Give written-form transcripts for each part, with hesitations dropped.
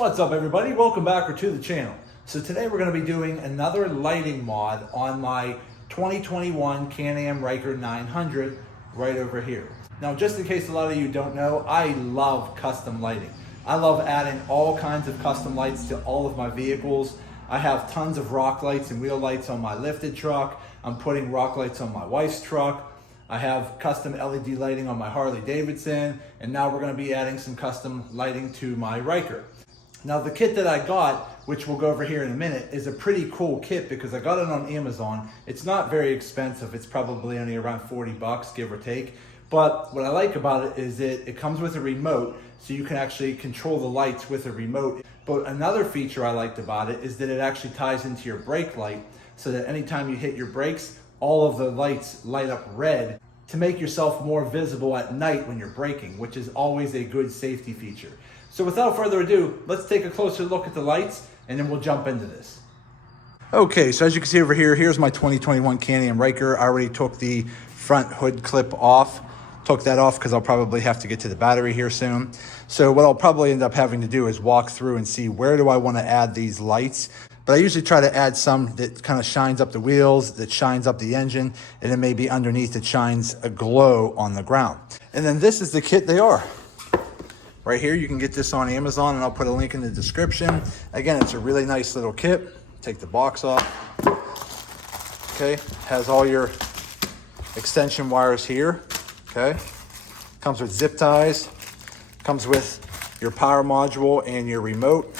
What's up everybody? Welcome back to the channel. So today we're going to be doing another lighting mod on my 2021 CanAm Ryker 900 right over here. Now just in case a lot of you don't know, I love custom lighting. I love adding all kinds of custom lights to all of my vehicles. I have tons of rock lights and wheel lights on my lifted truck. I'm putting rock lights on my wife's truck. I have custom LED lighting on my Harley Davidson, and now we're going to be adding some custom lighting to my Ryker. Now the kit that I got, which we'll go over here in a minute, is a pretty cool kit because I got it on Amazon. It's not very expensive. It's probably only around 40 bucks, give or take. But what I like about it is that it comes with a remote, so you can actually control the lights with a remote. But another feature I liked about it is that it actually ties into your brake light, so that anytime you hit your brakes, all of the lights light up red to make yourself more visible at night when you're braking, which is always a good safety feature. So without further ado, let's take a closer look at the lights and then we'll jump into this. Okay, so as you can see over here, here's my 2021 CanAm Ryker. I already took the front hood clip off. Took that off because I'll probably have to get to the battery here soon. So what I'll probably end up having to do is walk through and see where do I want to add these lights. But I usually try to add some that kind of shines up the wheels, that shines up the engine, and then maybe underneath it shines a glow on the ground. And then this is the kit they are. Right here, you can get this on Amazon, and I'll put a link in the description. Again, it's a really nice little kit. Take the box off. Okay, has all your extension wires here. Okay, comes with zip ties, comes with your power module and your remote,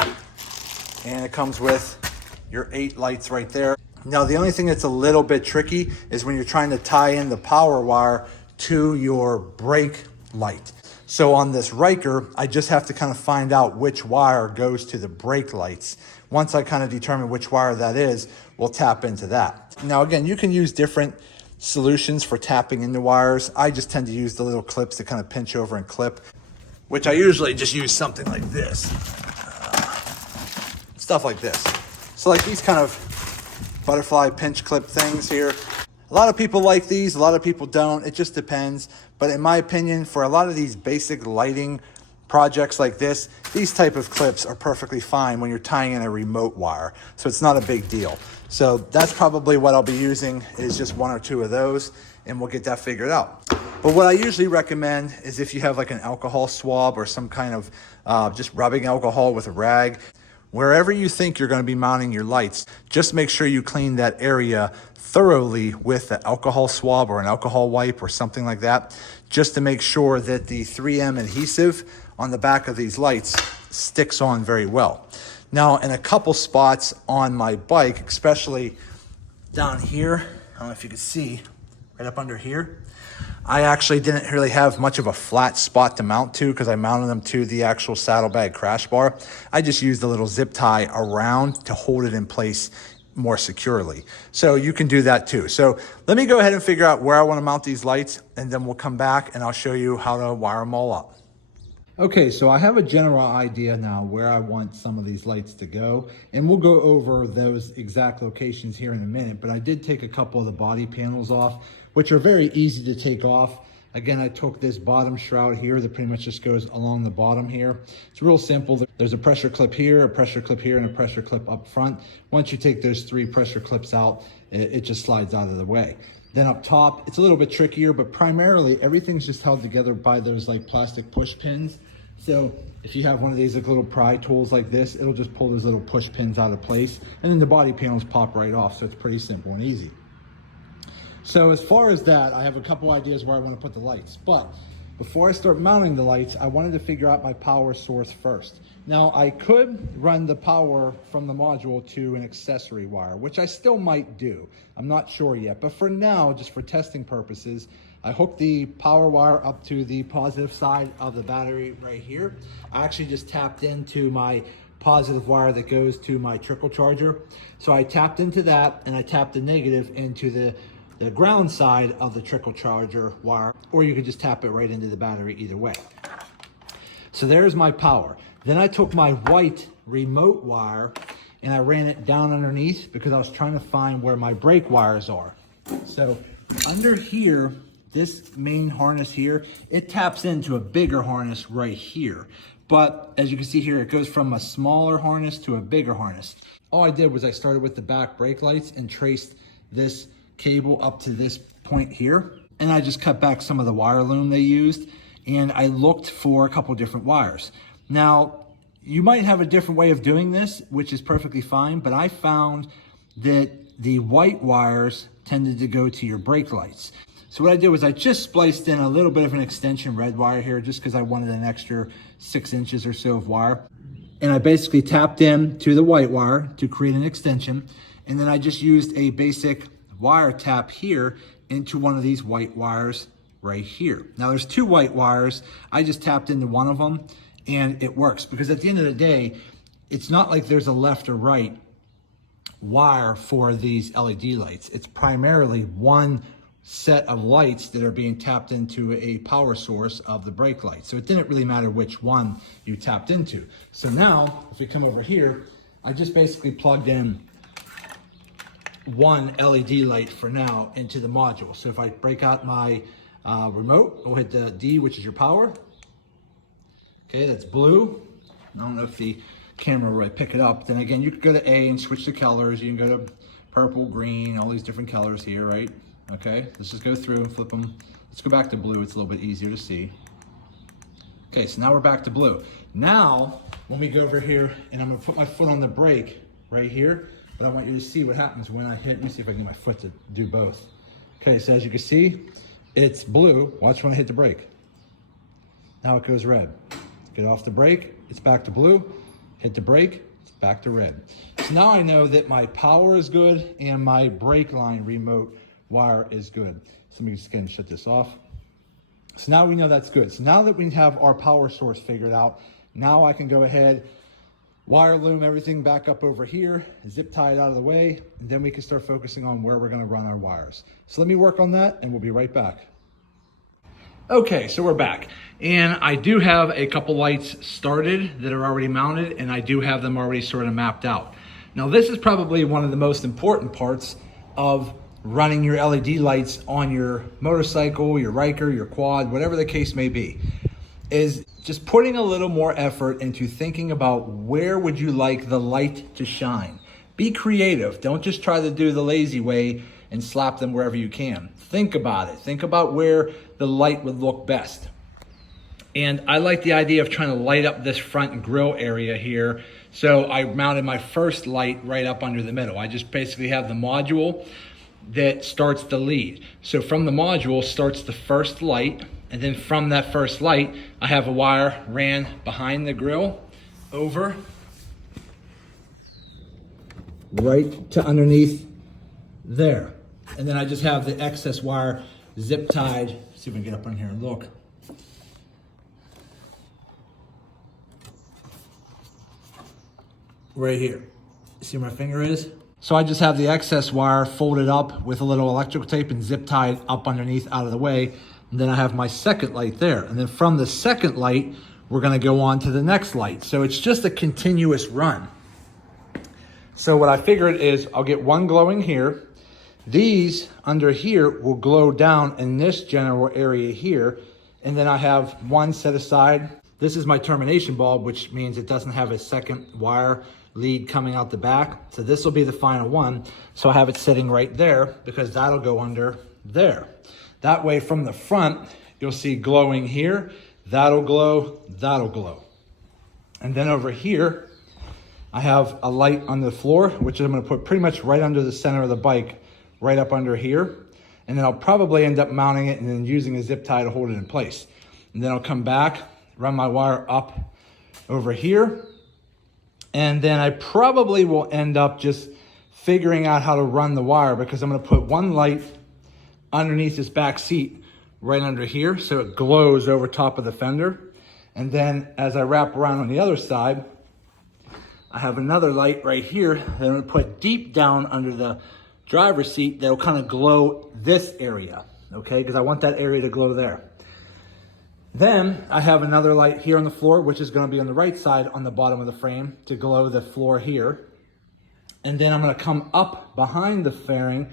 and it comes with your 8 lights right there. Now the only thing that's a little bit tricky is when you're trying to tie in the power wire to your brake light. So on this Ryker, I just have to kind of find out which wire goes to the brake lights. Once I kind of determine which wire that is, we'll tap into that. Now again, you can use different solutions for tapping into wires. I just tend to use the little clips that kind of pinch over and clip, which I usually just use something like this. Stuff like this. So like these kind of butterfly pinch clip things here. A lot of people like these, a lot of people don't. It just depends. But in my opinion, for a lot of these basic lighting projects like this, these type of clips are perfectly fine when you're tying in a remote wire. So it's not a big deal. So that's probably what I'll be using, is just 1 or 2 of those, and we'll get that figured out. But what I usually recommend is if you have like an alcohol swab or some kind of just rubbing alcohol with a rag, wherever you think you're going to be mounting your lights, just make sure you clean that area thoroughly with an alcohol swab or an alcohol wipe or something like that, just to make sure that the 3M adhesive on the back of these lights sticks on very well. Now, in a couple spots on my bike, especially down here, I don't know if you can see, right up under here, I actually didn't really have much of a flat spot to mount to because I mounted them to the actual saddlebag crash bar. I just used a little zip tie around to hold it in place more securely. So you can do that too. So let me go ahead and figure out where I want to mount these lights, and then we'll come back and I'll show you how to wire them all up. Okay, so I have a general idea now where I want some of these lights to go, and we'll go over those exact locations here in a minute, but I did take a couple of the body panels off, which are very easy to take off. Again, I took this bottom shroud here that pretty much just goes along the bottom here. It's real simple. There's a pressure clip here, a pressure clip here, and a pressure clip up front. Once you take those 3 pressure clips out, it just slides out of the way. Then up top, it's a little bit trickier, but primarily everything's just held together by those like plastic push pins. So if you have one of these like little pry tools like this, it'll just pull those little push pins out of place, and then the body panels pop right off. So it's pretty simple and easy. So as far as that, I have a couple ideas where I want to put the lights, but before I start mounting the lights, I wanted to figure out my power source first. Now I could run the power from the module to an accessory wire, which I still might do. I'm not sure yet, but for now, just for testing purposes, I hooked the power wire up to the positive side of the battery right here. I actually just tapped into my positive wire that goes to my trickle charger. So I tapped into that, and I tapped the negative into the ground side of the trickle charger wire, or you could just tap it right into the battery either way. So there's my power. Then I took my white remote wire and I ran it down underneath because I was trying to find where my brake wires are. So under here, this main harness here, it taps into a bigger harness right here. But as you can see here, it goes from a smaller harness to a bigger harness. All I did was I started with the back brake lights and traced this cable up to this point here. And I just cut back some of the wire loom they used. And I looked for a couple different wires. Now, you might have a different way of doing this, which is perfectly fine, but I found that the white wires tended to go to your brake lights. So what I did was I just spliced in a little bit of an extension red wire here just because I wanted an extra 6 inches or so of wire. And I basically tapped in to the white wire to create an extension. And then I just used a basic wire tap here into one of these white wires right here. Now there's 2 white wires. I just tapped into one of them and it works because at the end of the day, it's not like there's a left or right wire for these LED lights. It's primarily one set of lights that are being tapped into a power source of the brake light. So it didn't really matter which one you tapped into. So now, if we come over here, I just basically plugged in one LED light for now into the module. So if I break out my remote, we'll hit the D, which is your power. Okay, that's blue. I don't know if the camera will really pick it up. Then again, you could go to A and switch the colors. You can go to purple, green, all these different colors here, right? Okay, let's just go through and flip them. Let's go back to blue. It's a little bit easier to see. Okay, so now we're back to blue. Now, when we go over here, and I'm gonna put my foot on the brake right here, but I want you to see what happens when I hit. Let me see if I can get my foot to do both. Okay, so as you can see, it's blue. Watch when I hit the brake. Now it goes red. Get off the brake, it's back to blue. Hit the brake, it's back to red. So now I know that my power is good and my brake line remote wire is good. So let me just again shut this off. So now we know that's good. So now that we have our power source figured out, now I can go ahead, wire loom everything back up over here, zip tie it out of the way, and then we can start focusing on where we're gonna run our wires. So let me work on that and we'll be right back. Okay, so we're back. And I do have a couple lights started that are already mounted, and I do have them already sort of mapped out. Now this is probably one of the most important parts of running your LED lights on your motorcycle, your Ryker, your quad, whatever the case may be, is just putting a little more effort into thinking about where would you like the light to shine. Be creative. Don't just try to do the lazy way and slap them wherever you can. Think about it. Think about where the light would look best. And I like the idea of trying to light up this front grille area here. So I mounted my first light right up under the middle. I just basically have the module that starts the lead. So from the module starts the first light, and then from that first light, I have a wire ran behind the grille over right to underneath there. And then I just have the excess wire zip tied. See if we can get up on here and look. Right here. See where my finger is? So I just have the excess wire folded up with a little electrical tape and zip tied up underneath out of the way. And then I have my second light there. And then from the second light, we're gonna go on to the next light. So it's just a continuous run. So what I figured is I'll get one glowing here. These under here will glow down in this general area here. And then I have one set aside. This is my termination bulb, which means it doesn't have a second wire lead coming out the back. So this will be the final one. So I have it sitting right there because that'll go under there. That way from the front, you'll see glowing here. That'll glow, that'll glow. And then over here, I have a light on the floor, which I'm gonna put pretty much right under the center of the bike, right up under here. And then I'll probably end up mounting it and then using a zip tie to hold it in place. And then I'll come back, run my wire up over here. And then I probably will end up just figuring out how to run the wire because I'm gonna put one light underneath this back seat right under here so it glows over top of the fender. And then as I wrap around on the other side, I have another light right here that I'm gonna put deep down under the driver's seat that'll kind of glow this area, okay? Because I want that area to glow there. Then I have another light here on the floor, which is gonna be on the right side on the bottom of the frame to glow the floor here. And then I'm gonna come up behind the fairing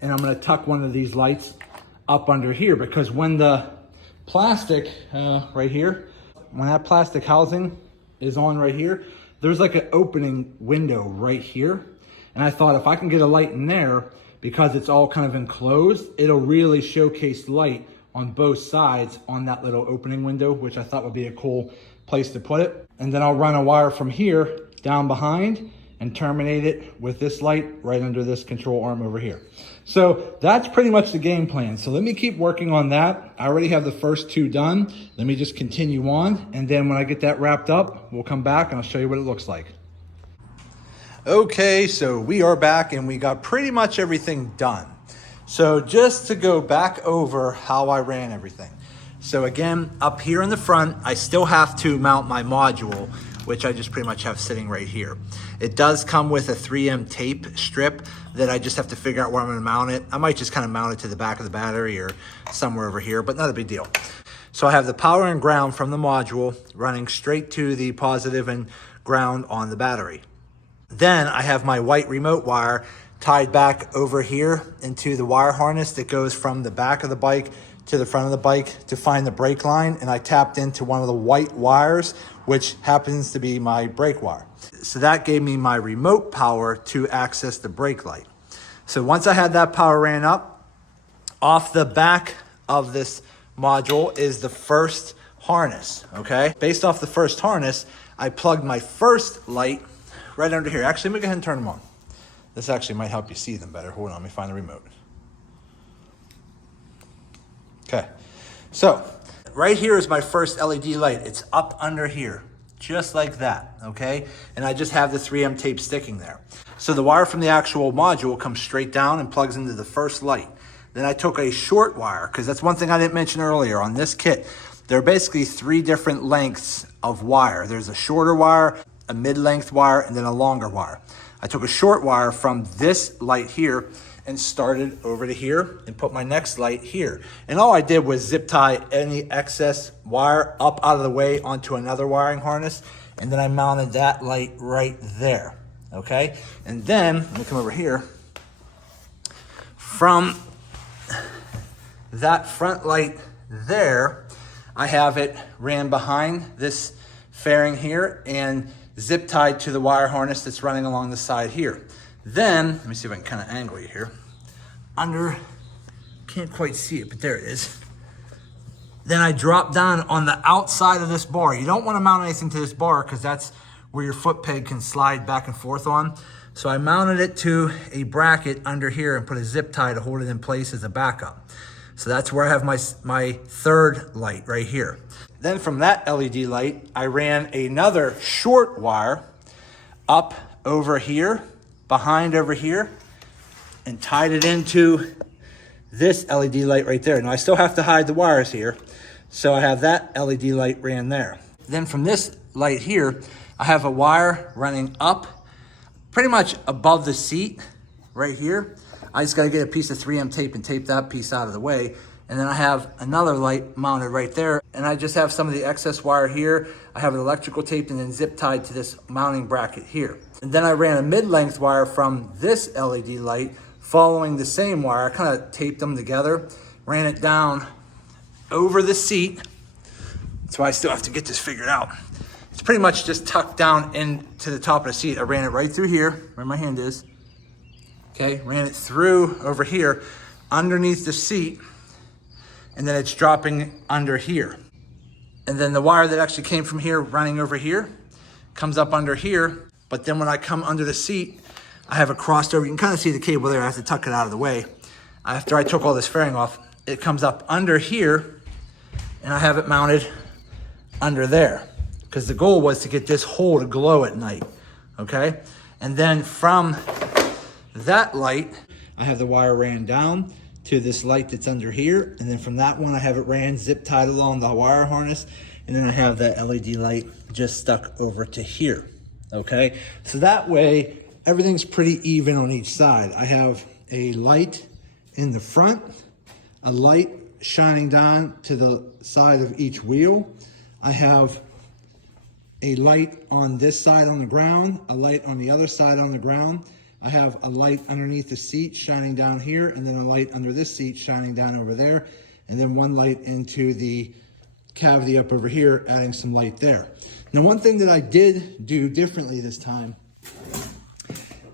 and I'm gonna tuck one of these lights up under here, because when the plastic right here, when that plastic housing is on right here, there's like an opening window right here. And I thought if I can get a light in there, because it's all kind of enclosed, it'll really showcase light on both sides on that little opening window, which I thought would be a cool place to put it. And then I'll run a wire from here down behind and terminate it with this light right under this control arm over here. So that's pretty much the game plan. So let me keep working on that. I already have the first two done. Let me just continue on. And then when I get that wrapped up, we'll come back and I'll show you what it looks like. Okay, so we are back and we got pretty much everything done. So just to go back over how I ran everything. So again, up here in the front, I still have to mount my module, which I just pretty much have sitting right here. It does come with a 3M tape strip that I just have to figure out where I'm gonna mount it. I might just kind of mount it to the back of the battery or somewhere over here, but not a big deal. So I have the power and ground from the module running straight to the positive and ground on the battery. Then I have my white remote wire tied back over here into the wire harness that goes from the back of the bike to the front of the bike to find the brake line. And I tapped into one of the white wires, which happens to be my brake wire. So that gave me my remote power to access the brake light. So once I had that power ran up, off the back of this module is the first harness, okay? Based off the first harness, I plugged my first light right under here. Actually, let me go ahead and turn them on. This actually might help you see them better. Hold on, let me find the remote. Okay, so right here is my first LED light. It's up under here, just like that, okay? And I just have the 3M tape sticking there. So the wire from the actual module comes straight down and plugs into the first light. Then I took a short wire, because that's one thing I didn't mention earlier on this kit. There are basically 3 different lengths of wire. There's a shorter wire, a mid-length wire, and then a longer wire. I took a short wire from this light here and started over to here and put my next light here. And all I did was zip tie any excess wire up out of the way onto another wiring harness. And then I mounted that light right there, okay? And then, let me come over here. From that front light there, I have it ran behind this fairing here and zip tied to the wire harness that's running along the side here. Then, let me see if I can kind of angle you here. Under, can't quite see it, but there it is. Then I drop down on the outside of this bar. You don't want to mount anything to this bar because that's where your foot peg can slide back and forth on. So I mounted it to a bracket under here and put a zip tie to hold it in place as a backup. So that's where I have my third light right here. Then from that LED light, I ran another short wire up over here, behind over here, and tied it into this LED light right there. Now I still have to hide the wires here, so I have that LED light ran there. Then from this light here, I have a wire running up pretty much above the seat right here. I just gotta get a piece of 3M tape and tape that piece out of the way. And then I have another light mounted right there. And I just have some of the excess wire here. I have it electrical taped and then zip tied to this mounting bracket here. And then I ran a mid-length wire from this LED light following the same wire. I kind of taped them together, ran it down over the seat. That's why I still have to get this figured out. It's pretty much just tucked down into the top of the seat. I ran it right through here, where my hand is. Okay, ran it through over here, underneath the seat, and then it's dropping under here. And then the wire that actually came from here running over here comes up under here. But then when I come under the seat, I have it crossed over. You can kind of see the cable there. I have to tuck it out of the way. After I took all this fairing off, it comes up under here and I have it mounted under there because the goal was to get this hole to glow at night, okay? And then from that light, I have the wire ran down to this light that's under here. And then from that one, I have it ran zip tied along the wire harness. And then I have that LED light just stuck over to here, okay? So that way, everything's pretty even on each side. I have a light in the front, a light shining down to the side of each wheel. I have a light on this side on the ground, a light on the other side on the ground, I have a light underneath the seat shining down here, and then a light under this seat shining down over there, and then one light into the cavity up over here, adding some light there. Now, one thing that I did do differently this time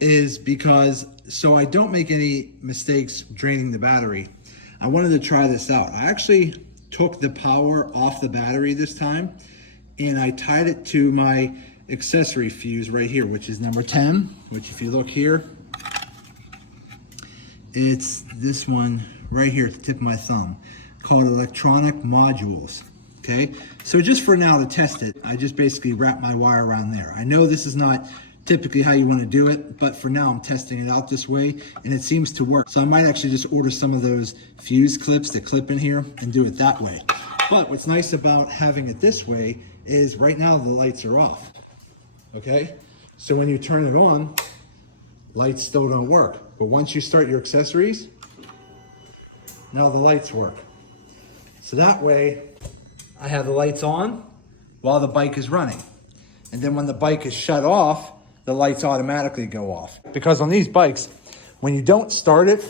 is because, so I don't make any mistakes draining the battery, I wanted to try this out. I actually took the power off the battery this time, and I tied it to my accessory fuse right here, which is number 10, which if you look here, it's this one right here at the tip of my thumb, called electronic modules. Okay, so just for now to test it, I just basically wrap my wire around there. I know this is not typically how you want to do it, but for now I'm testing it out this way, and it seems to work. So I might actually just order some of those fuse clips that clip in here and do it that way. But what's nice about having it this way is right now the lights are off. Okay, so when you turn it on, lights still don't work. But once you start your accessories, now the lights work. So that way, I have the lights on while the bike is running. And then when the bike is shut off, the lights automatically go off. Because on these bikes, when you don't start it,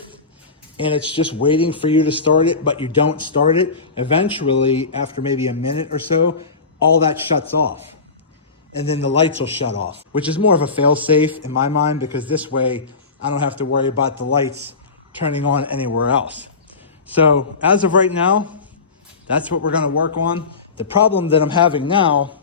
and it's just waiting for you to start it, but you don't start it, eventually, after maybe a minute or so, all that shuts off. And then the lights will shut off, which is more of a fail-safe in my mind, because this way, I don't have to worry about the lights turning on anywhere else. So as of right now, that's what we're gonna work on. The problem that I'm having now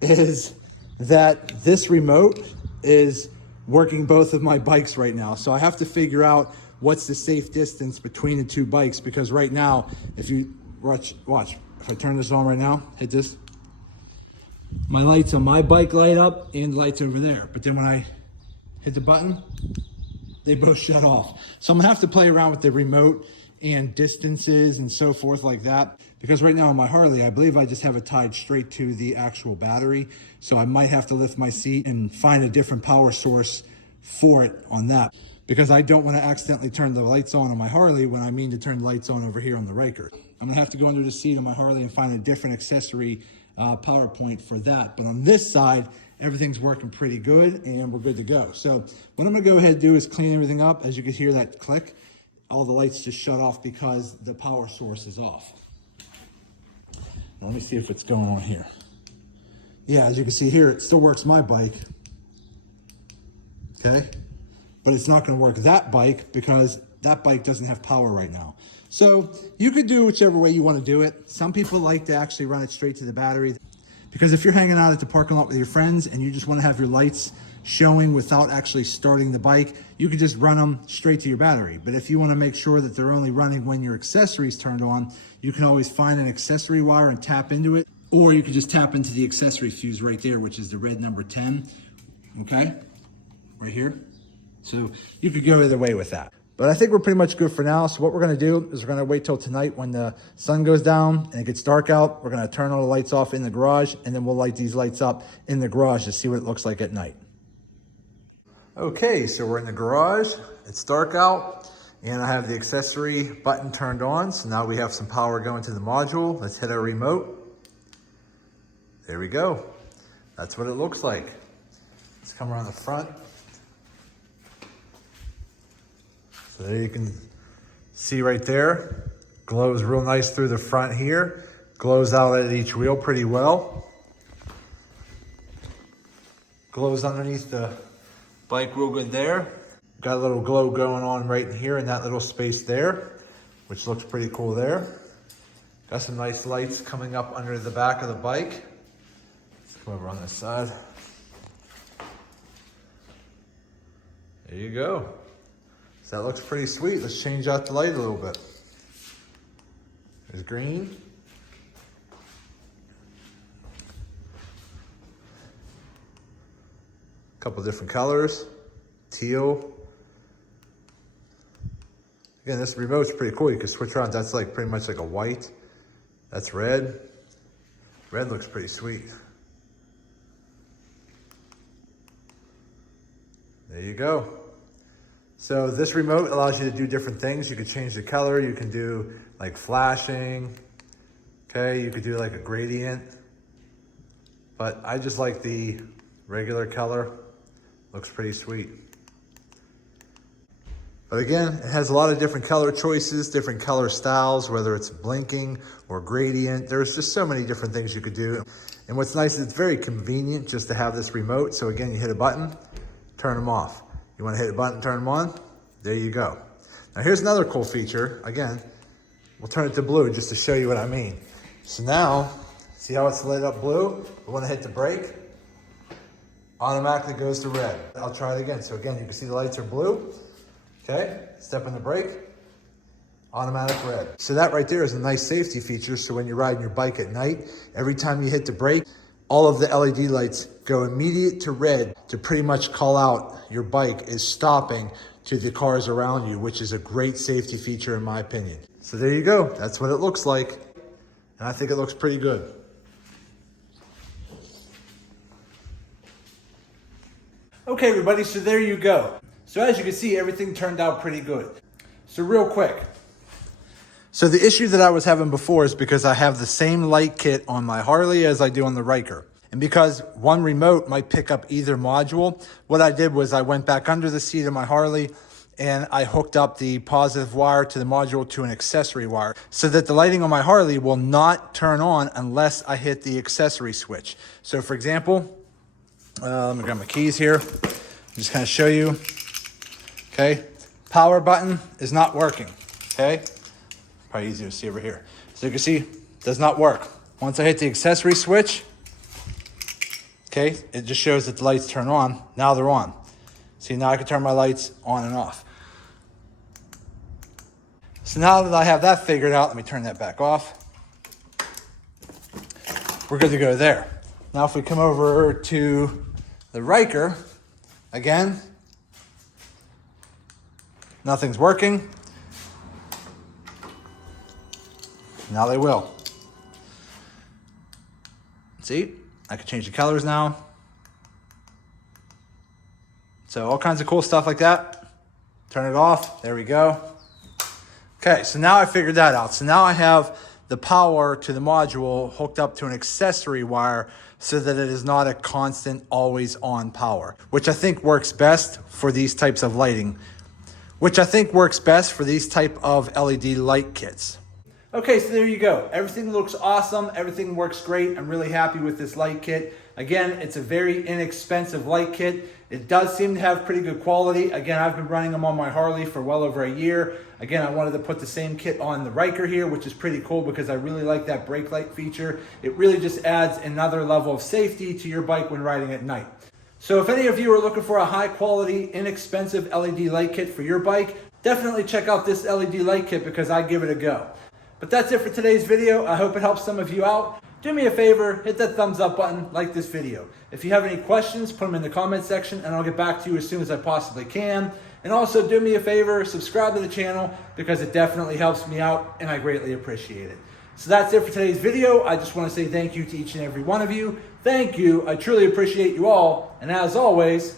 is that this remote is working both of my bikes right now. So I have to figure out what's the safe distance between the two bikes, because right now, if you watch, if I turn this on right now, hit this, my lights on my bike light up and lights over there. But then when I hit the button, they both shut off. So I'm gonna have to play around with the remote and distances and so forth like that. Because right now on my Harley, I believe I just have it tied straight to the actual battery. So I might have to lift my seat and find a different power source for it on that. Because I don't want to accidentally turn the lights on my Harley when I mean to turn the lights on over here on the Ryker. I'm gonna have to go under the seat on my Harley and find a different accessory power point for that. But on this side, everything's working pretty good and we're good to go. So what I'm gonna go ahead and do is clean everything up. As you can hear that click, all the lights just shut off because the power source is off. Now let me see if it's going on here. Yeah, as you can see here, it still works my bike. Okay, but it's not gonna work that bike because that bike doesn't have power right now. So you could do whichever way you wanna do it. Some people like to actually run it straight to the battery, because if you're hanging out at the parking lot with your friends and you just wanna have your lights showing without actually starting the bike, you could just run them straight to your battery. But if you want to make sure that they're only running when your accessory's turned on, you can always find an accessory wire and tap into it, or you could just tap into the accessory fuse right there, which is the red number 10, okay, right here. So you could go either way with that. But I think we're pretty much good for now. So what we're gonna do is we're gonna wait till tonight when the sun goes down and it gets dark out. We're gonna turn all the lights off in the garage, and then we'll light these lights up in the garage to see what it looks like at night. Okay, so we're in the garage, it's dark out, and I have the accessory button turned on. So now we have some power going to the module. Let's hit our remote. There we go. That's what it looks like. Let's come around the front. So there you can see right there, glows real nice through the front here, glows out at each wheel pretty well. Glows underneath the bike real good there. Got a little glow going on right in here in that little space there, which looks pretty cool there. Got some nice lights coming up under the back of the bike. Let's come over on this side. There you go. So that looks pretty sweet. Let's change out the light a little bit. There's green. Couple different colors, teal. Again, this remote's pretty cool. You can switch around. That's like pretty much like a white. That's red. Red looks pretty sweet. There you go. So this remote allows you to do different things. You can change the color. You can do like flashing. Okay, you could do like a gradient. But I just like the regular color. Looks pretty sweet. But again, it has a lot of different color choices, different color styles, whether it's blinking or gradient. There's just so many different things you could do. And what's nice is it's very convenient just to have this remote. So again, you hit a button, turn them off. You want to hit a button, turn them on, there you go. Now here's another cool feature. Again, we'll turn it to blue just to show you what I mean. So now, see how it's lit up blue? We want to hit the brake, automatically goes to red. I'll try it again. So again, you can see the lights are blue. Okay, step on the brake, automatic red. So that right there is a nice safety feature. So when you're riding your bike at night, every time you hit the brake, all of the LED lights go immediate to red to pretty much call out your bike is stopping to the cars around you, which is a great safety feature in my opinion. So there you go. That's what it looks like. And I think it looks pretty good. Okay, everybody, so there you go. So as you can see, everything turned out pretty good. So real quick. So the issue that I was having before is because I have the same light kit on my Harley as I do on the Ryker. And because one remote might pick up either module, what I did was I went back under the seat of my Harley and I hooked up the positive wire to the module to an accessory wire so that the lighting on my Harley will not turn on unless I hit the accessory switch. So for example, let me grab my keys here. I'm just kind of show you. Okay, power button is not working, okay? Probably easier to see over here. So you can see, does not work. Once I hit the accessory switch, okay, it just shows that the lights turn on. Now they're on. See, now I can turn my lights on and off. So now that I have that figured out, let me turn that back off. We're good to go there. Now if we come over to the Ryker, again, nothing's working. Now they will. See, I can change the colors now. So all kinds of cool stuff like that. Turn it off, there we go. Okay, so now I figured that out. So now I have the power to the module hooked up to an accessory wire so that it is not a constant, always on power, which I think works best for these types of lighting. LED light kits. Okay, so there you go. Everything looks awesome. Everything works great. I'm really happy with this light kit. Again, it's a very inexpensive light kit. It does seem to have pretty good quality. Again, I've been running them on my Harley for well over a year. Again, I wanted to put the same kit on the Ryker here, which is pretty cool because I really like that brake light feature. It really just adds another level of safety to your bike when riding at night. So if any of you are looking for a high quality, inexpensive LED light kit for your bike, definitely check out this LED light kit because I give it a go. But that's it for today's video. I hope it helps some of you out. Do me a favor, hit that thumbs up button, like this video. If you have any questions, put them in the comment section and I'll get back to you as soon as I possibly can. And also do me a favor, subscribe to the channel because it definitely helps me out and I greatly appreciate it. So that's it for today's video. I just want to say thank you to each and every one of you. Thank you. I truly appreciate you all. And as always,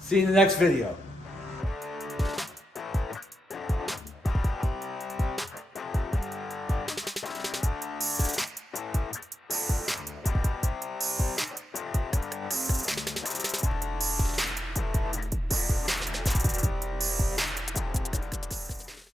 see you in the next video.